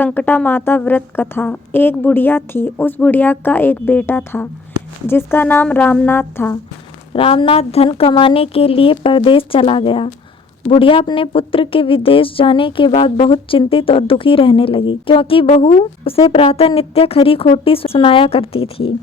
संकटा माता व्रत कथा। एक बुढ़िया थी। उस बुढ़िया का एक बेटा था जिसका नाम रामनाथ था। रामनाथ धन कमाने के लिए परदेश चला गया। बुढ़िया अपने पुत्र के विदेश जाने के बाद बहुत चिंतित और दुखी रहने लगी, क्योंकि बहू उसे प्रातः नित्य खरी खोटी सुनाया करती थी।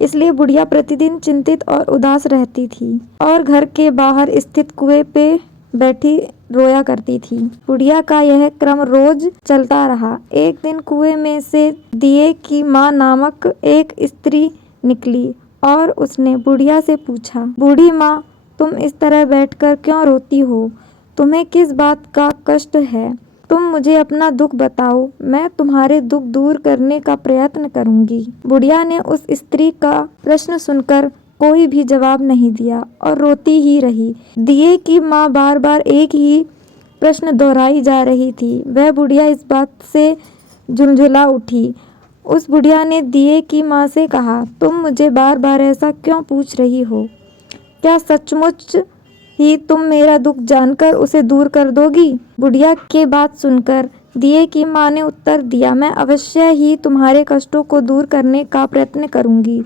इसलिए बुढ़िया प्रतिदिन चिंतित और उदास रहती थी और घर के बाहर स्थित कुएं पे बैठी रोया करती थी। बुढ़िया का यह क्रम रोज चलता रहा। एक दिन कुएं में से दिए की माँ नामक एक स्त्री निकली और उसने बुढ़िया से पूछा, बूढ़ी माँ, तुम इस तरह बैठकर क्यों रोती हो? तुम्हें किस बात का कष्ट है? तुम मुझे अपना दुख बताओ, मैं तुम्हारे दुख दूर करने का प्रयत्न करूंगी। बुढ़िया ने उस स्त्री का प्रश्न सुनकर कोई भी जवाब नहीं दिया और रोती ही रही। दिए की माँ बार बार एक ही प्रश्न दोहराई जा रही थी। वह बुढ़िया इस बात से झुंझुला उठी। उस बुढ़िया ने दिए की माँ से कहा, तुम मुझे बार बार ऐसा क्यों पूछ रही हो? क्या सचमुच ही तुम मेरा दुख जानकर उसे दूर कर दोगी? बुढ़िया के बात सुनकर दिए की माँ ने उत्तर दिया, मैं अवश्य ही तुम्हारे कष्टों को दूर करने का प्रयत्न करूंगी।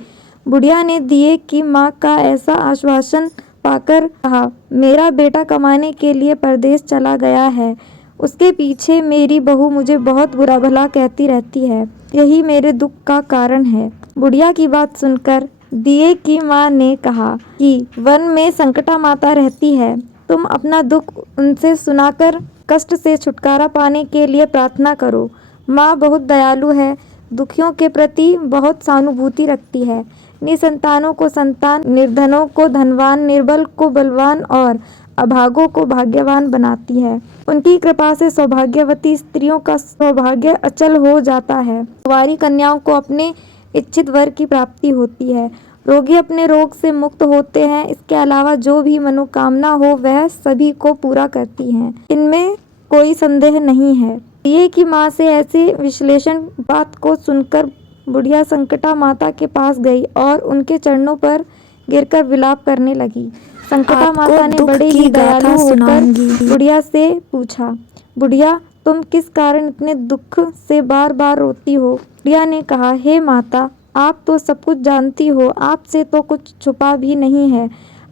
बुढ़िया ने दिए की माँ का ऐसा आश्वासन पाकर कहा, मेरा बेटा कमाने के लिए परदेश चला गया है। उसके पीछे मेरी बहू मुझे बहुत बुरा भला कहती रहती है। यही मेरे दुख का कारण है। बुढ़िया की बात सुनकर दिए की माँ ने कहा कि वन में संकटा माता रहती है। तुम अपना दुख उनसे सुनाकर कष्ट से छुटकारा पाने के लिए प्रार्थना करो। माँ बहुत दयालु है, दुखियों के प्रति बहुत सहानुभूति रखती है। निसंतानों को संतान, निर्धनों को धनवान, निर्बल को बलवान और अभागों को भाग्यवान बनाती है। उनकी कृपा से सौभाग्यवती स्त्रियों का सौभाग्य अचल हो जाता है। कुंवारी कन्याओं को अपने इच्छित वर की प्राप्ति होती है। रोगी अपने रोग से मुक्त होते हैं। इसके अलावा जो भी मनोकामना हो वह सभी को पूरा करती हैं। इनमें कोई संदेह नहीं है। दिए की माँ से ऐसे विश्लेषण बात को सुनकर बुढ़िया संकटा माता के पास गई और उनके चरणों पर गिरकर विलाप करने लगी। संकटा माता ने बड़े ही दयालु होकर बुढ़िया से पूछा, बुढ़िया, तुम किस कारण इतने दुख से बार बार रोती हो? बुढ़िया ने कहा, हे माता, आप तो सब कुछ जानती हो, आपसे तो कुछ छुपा भी नहीं है।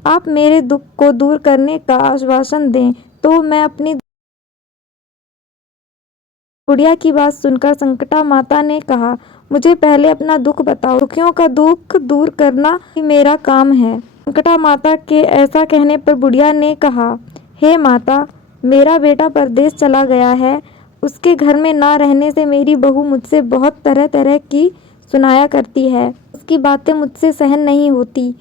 आप मेरे दुख को दूर करने का आश्वासन दें तो मैं अपनी। बुढ़िया की बात सुनकर संकटा माता ने कहा, मुझे पहले अपना दुख बताओ। दुखियों का दुख दूर करना ही मेरा काम है। संकटा माता के ऐसा कहने पर बुढ़िया ने कहा, हे माता, मेरा बेटा परदेश चला गया है। उसके घर में ना रहने से मेरी बहू मुझसे बहुत तरह तरह की सुनाया करती है। उसकी बातें मुझसे सहन नहीं होती।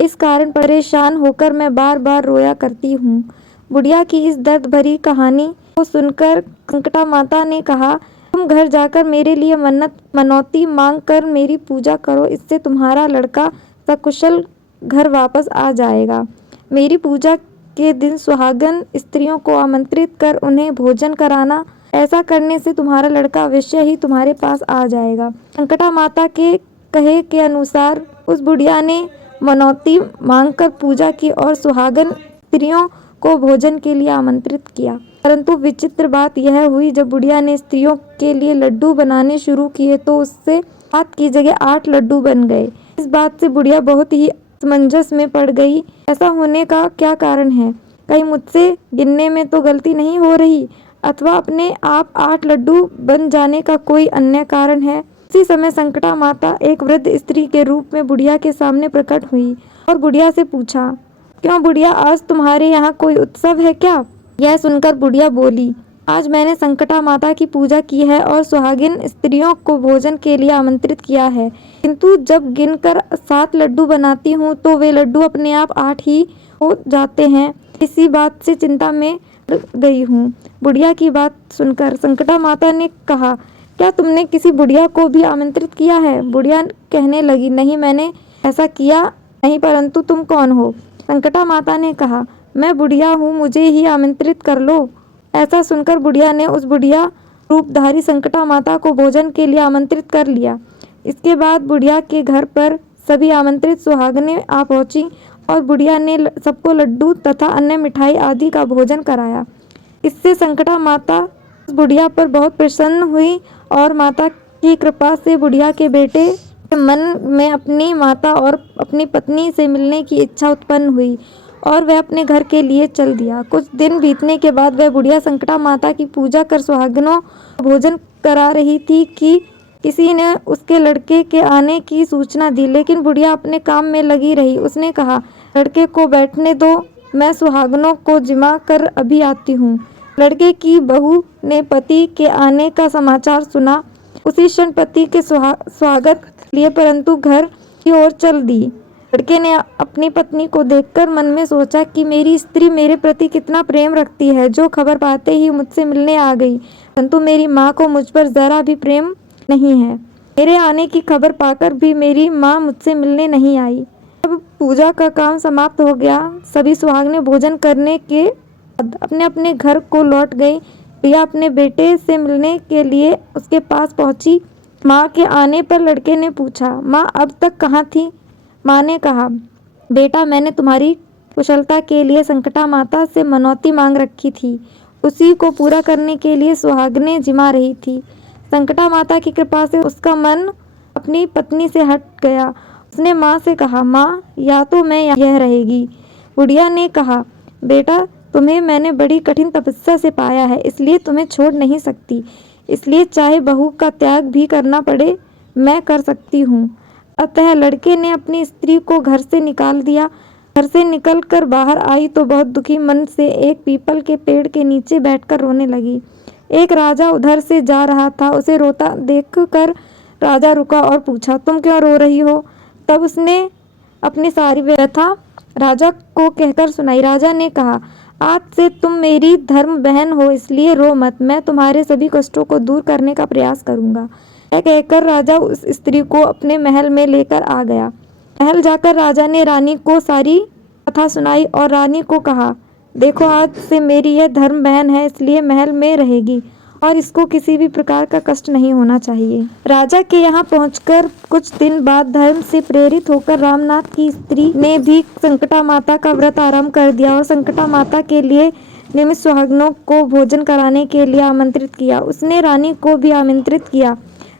इस कारण परेशान होकर मैं बार बार रोया करती हूँ। बुढ़िया की इस दर्द भरी कहानी को सुनकर संकटा माता ने कहा, तुम घर जाकर मेरे लिए मन्नत मनौती मांग कर मेरी पूजा करो। इससे तुम्हारा लड़का सकुशल घर वापस आ जाएगा। मेरी पूजा के दिन सुहागन स्त्रियों को आमंत्रित कर उन्हें भोजन कराना। ऐसा करने से तुम्हारा लड़का अवश्य ही तुम्हारे पास आ जाएगा। संकटा माता के कहे के अनुसार उस बुढ़िया ने मनौती मांगकर पूजा की और सुहागन स्त्रियों को भोजन के लिए आमंत्रित किया। परंतु विचित्र बात यह हुई, जब बुढ़िया ने स्त्रियों के लिए लड्डू बनाने शुरू किए तो उससे 7 की जगह 8 लड्डू बन गए। इस बात से बुढ़िया बहुत ही असमंजस में पड़ गई। ऐसा होने का क्या कारण है? कहीं मुझसे गिनने में तो गलती नहीं हो रही, अथवा अपने आप 8 लड्डू बन जाने का कोई अन्य कारण है? उसी समय संकटा माता एक वृद्ध स्त्री के रूप में बुढ़िया के सामने प्रकट हुई और बुढ़िया से पूछा, क्यों बुढ़िया, आज तुम्हारे यहाँ कोई उत्सव है क्या? यह सुनकर बुढ़िया बोली, आज मैंने संकटा माता की पूजा की है और सुहागिन स्त्रियों को भोजन के लिए आमंत्रित किया है, किंतु जब गिनकर 7 लड्डू बनाती हूँ तो वे लड्डू अपने आप 8 ही हो जाते हैं। इसी बात से चिंता में पड़ गई हूँ। बुढ़िया की बात सुनकर संकटा माता ने कहा, क्या तुमने किसी बुढ़िया को भी आमंत्रित किया है? बुढ़िया कहने लगी, नहीं, मैंने ऐसा किया नहीं, परंतु तुम कौन हो? संकटा माता ने कहा, मैं बुढ़िया हूँ, मुझे ही आमंत्रित कर लो। ऐसा सुनकर बुढ़िया ने उस बुढ़िया रूपधारी संकटा माता को भोजन के लिए आमंत्रित कर लिया। इसके बाद बुढ़िया के घर पर सभी आमंत्रित सुहागनें आ पहुंची और बुढ़िया ने सबको लड्डू तथा अन्य मिठाई आदि का भोजन कराया। इससे संकटा माता उस बुढ़िया पर बहुत प्रसन्न हुई और माता की कृपा से बुढ़िया के बेटे के मन में अपनी माता और अपनी पत्नी से मिलने की इच्छा उत्पन्न हुई और वह अपने घर के लिए चल दिया। कुछ दिन बीतने के बाद वह बुढ़िया संकटा माता की पूजा कर सुहागनों को भोजन करा रही थी कि किसी ने उसके लड़के के आने की सूचना दी, लेकिन बुढ़िया अपने काम में लगी रही। उसने कहा, लड़के को बैठने दो, मैं सुहागनों को जिमा कर अभी आती हूँ। लड़के की बहू ने पति के आने का समाचार सुना। उसी क्षण पति के स्वागत लिए परंतु घर की ओर चल दी। लड़के ने अपनी पत्नी को देखकर मन में सोचा कि मेरी स्त्री मेरे प्रति कितना प्रेम रखती है, जो खबर पाते ही मुझसे मिलने आ गई, परंतु मेरी माँ को मुझ पर जरा भी प्रेम नहीं है। मेरे आने की खबर पाकर भी मेरी माँ मुझसे मिलने नहीं आई। जब पूजा का काम समाप्त हो गया, सभी सुहागनें भोजन करने के बाद अपने अपने घर को लौट गई। प्रिया अपने बेटे से मिलने के लिए उसके पास पहुंची। माँ के आने पर लड़के ने पूछा, माँ अब तक कहाँ थी? माँ ने कहा, बेटा मैंने तुम्हारी कुशलता के लिए संकटा माता से मनौती मांग रखी थी, उसी को पूरा करने के लिए सुहागनें जिमा रही थी। संकटा माता की कृपा से उसका मन अपनी पत्नी से हट गया। उसने माँ से कहा, माँ या तो मैं यह रहेगी। बुढ़िया ने कहा, बेटा तुम्हें मैंने बड़ी कठिन तपस्या से पाया है, इसलिए तुम्हें छोड़ नहीं सकती, इसलिए चाहे बहू का त्याग भी करना पड़े मैं कर सकती हूँ। अतः लड़के ने अपनी स्त्री को घर से निकाल दिया। घर से निकलकर बाहर आई तो बहुत दुखी मन से एक पीपल के पेड़ के नीचे बैठकर रोने लगी। एक राजा उधर से जा रहा था, उसे रोता देखकर राजा रुका और पूछा, तुम क्यों रो रही हो? तब उसने अपनी सारी व्यथा राजा को कहकर सुनाई। राजा ने कहा, आज से तुम मेरी धर्म बहन हो, इसलिए रो मत, मैं तुम्हारे सभी कष्टों को दूर करने का प्रयास करूंगा। यह कहकर राजा उस स्त्री को अपने महल में लेकर आ गया। महल जाकर राजा ने रानी को सारी कथा सुनाई और रानी को कहा, देखो आज से मेरी यह धर्म बहन है, इसलिए महल में रहेगी और इसको किसी भी प्रकार का कष्ट नहीं होना चाहिए। राजा के यहाँ पहुंचकर कुछ दिन बाद धर्म से प्रेरित होकर रामनाथ की स्त्री ने भी संकटा माता का व्रत आरंभ कर दिया और संकटा माता के लिए नियमित सुहागनों को भोजन कराने के लिए आमंत्रित किया। उसने रानी को भी आमंत्रित किया।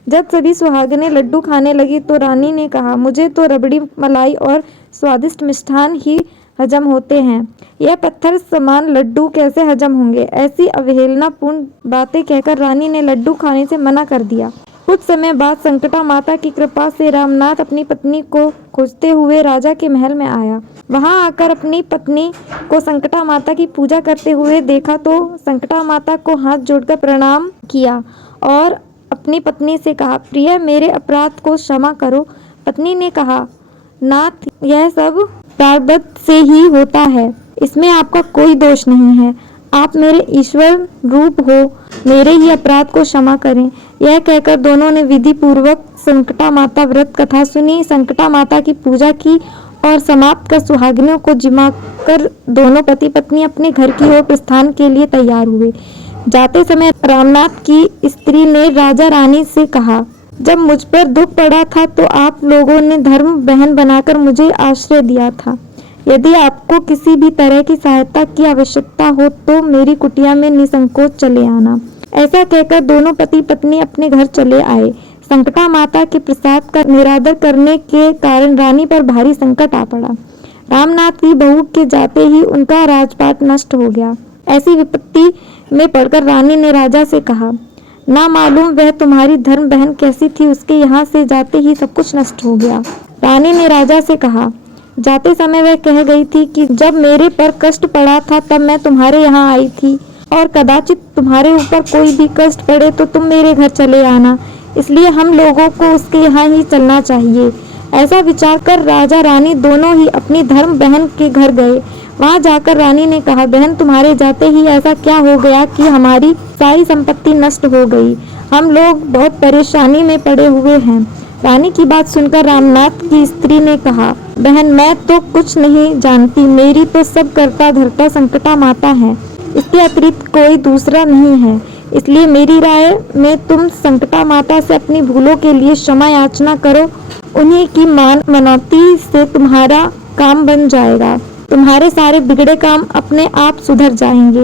जब सभी सुहागनें लड्डू खाने लगी तो रानी ने कहा, मुझे तो रबड़ी मलाई और स्वादिष्ट मिष्ठान ही हजम होते हैं, यह पत्थर समान लड्डू कैसे हजम होंगे? ऐसी अवहेलनापूर्ण बातें कहकर रानी ने लड्डू खाने से मना कर दिया। कुछ समय बाद संकटा माता की कृपा से रामनाथ अपनी पत्नी को खोजते हुए राजा के महल में आया। वहां आकर अपनी पत्नी को संकटा माता की पूजा करते हुए देखा तो संकटा माता को हाथ जोड़कर प्रणाम किया और अपनी पत्नी से कहा, प्रिय मेरे अपराध को क्षमा करो। पत्नी ने कहा, नाथ यह सब प्रारब्ध से ही होता है, इसमें आपका कोई दोष नहीं है, आप मेरे ईश्वर रूप हो, मेरे ही अपराध को क्षमा करें। यह कहकर दोनों ने विधि पूर्वक संकटा माता व्रत कथा सुनी, संकटा माता की पूजा की और समाप्त कर सुहागिनों को जिमा कर दोनों पति पत्नी अपने घर की ओर प्रस्थान के लिए तैयार हुए। जाते समय रामनाथ की स्त्री ने राजा रानी से कहा, जब मुझ पर दुख पड़ा था तो आप लोगों ने धर्म बहन बनाकर मुझे आश्रय दिया था। यदि आपको किसी भी तरह की सहायता की आवश्यकता हो तो मेरी कुटिया में निसंकोच चले आना। ऐसा कहकर दोनों पति पत्नी अपने घर चले आए। संकटा माता के प्रसाद का निरादर करने के कारण रानी पर भारी संकट आ पड़ा। रामनाथ की बहू के जाते ही उनका राजपाट नष्ट हो गया। ऐसी विपत्ति में पड़कर रानी ने राजा से कहा, ना मालूम वह तुम्हारी धर्म बहन कैसी थी, उसके यहाँ से जाते ही सब कुछ नष्ट हो गया। रानी ने राजा से कहा, जाते समय वह कह गई थी कि जब मेरे पर कष्ट पड़ा था तब मैं तुम्हारे यहाँ आई थी और कदाचित तुम्हारे ऊपर कोई भी कष्ट पड़े तो तुम मेरे घर चले आना, इसलिए हम लोगों को उसके यहाँ ही चलना चाहिए। ऐसा विचार कर राजा रानी दोनों ही अपनी धर्म बहन के घर गए। वहां जाकर रानी ने कहा, बहन तुम्हारे जाते ही ऐसा क्या हो गया कि हमारी सारी संपत्ति नष्ट हो गई, हम लोग बहुत परेशानी में पड़े हुए हैं। रानी की बात सुनकर रामनाथ की स्त्री ने कहा, बहन मैं तो कुछ नहीं जानती, मेरी तो सब करता धरता संकटा माता है, इसके अतिरिक्त कोई दूसरा नहीं है, इसलिए मेरी राय में तुम संकटा माता से अपनी भूलों के लिए क्षमा याचना करो, उन्हीं की मनौती से तुम्हारा काम बन जाएगा, तुम्हारे सारे बिगड़े काम अपने आप सुधर जाएंगे।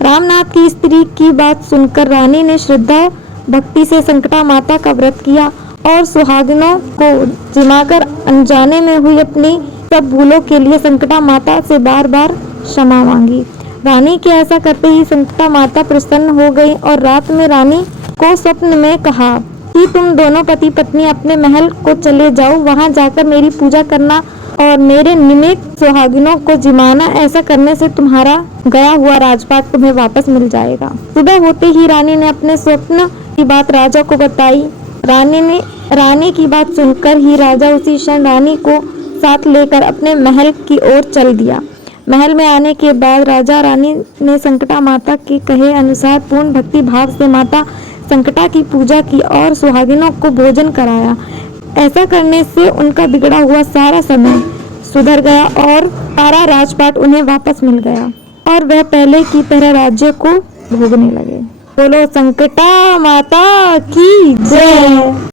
रामनाथ की स्त्री की बात सुनकर रानी ने श्रद्धा भक्ति से संकटा माता का व्रत किया और सुहागिनों को जिमाकर अनजाने में हुई अपनी सब भूलों के लिए संकटा माता से बार बार क्षमा मांगी। रानी के ऐसा करते ही संकटा माता प्रसन्न हो गई और रात में रानी को स्वप्न में कहा कि तुम दोनों पति पत्नी अपने महल को चले जाओ, वहां जाकर मेरी पूजा करना और मेरे निमित्त सुहागिनों को जिमाना। ऐसा करने से तुम्हारा गया हुआ राजपाट तुम्हें वापस मिल जाएगा। सुबह होते ही रानी ने अपने स्वप्न की बात राजा को बताई। रानी की बात सुनकर ही राजा उसी क्षण रानी को साथ लेकर अपने महल की ओर चल दिया। महल में आने के बाद राजा रानी ने संकटा माता के कहे अनुसार पूर्ण भक्ति भाव से माता संकटा की पूजा की और सुहागिनों को भोजन कराया। ऐसा करने से उनका बिगड़ा हुआ सारा समय सुधर गया और सारा राजपाट उन्हें वापस मिल गया और वह पहले की तरह राज्य को भोगने लगे। बोलो संकटा माता की जय।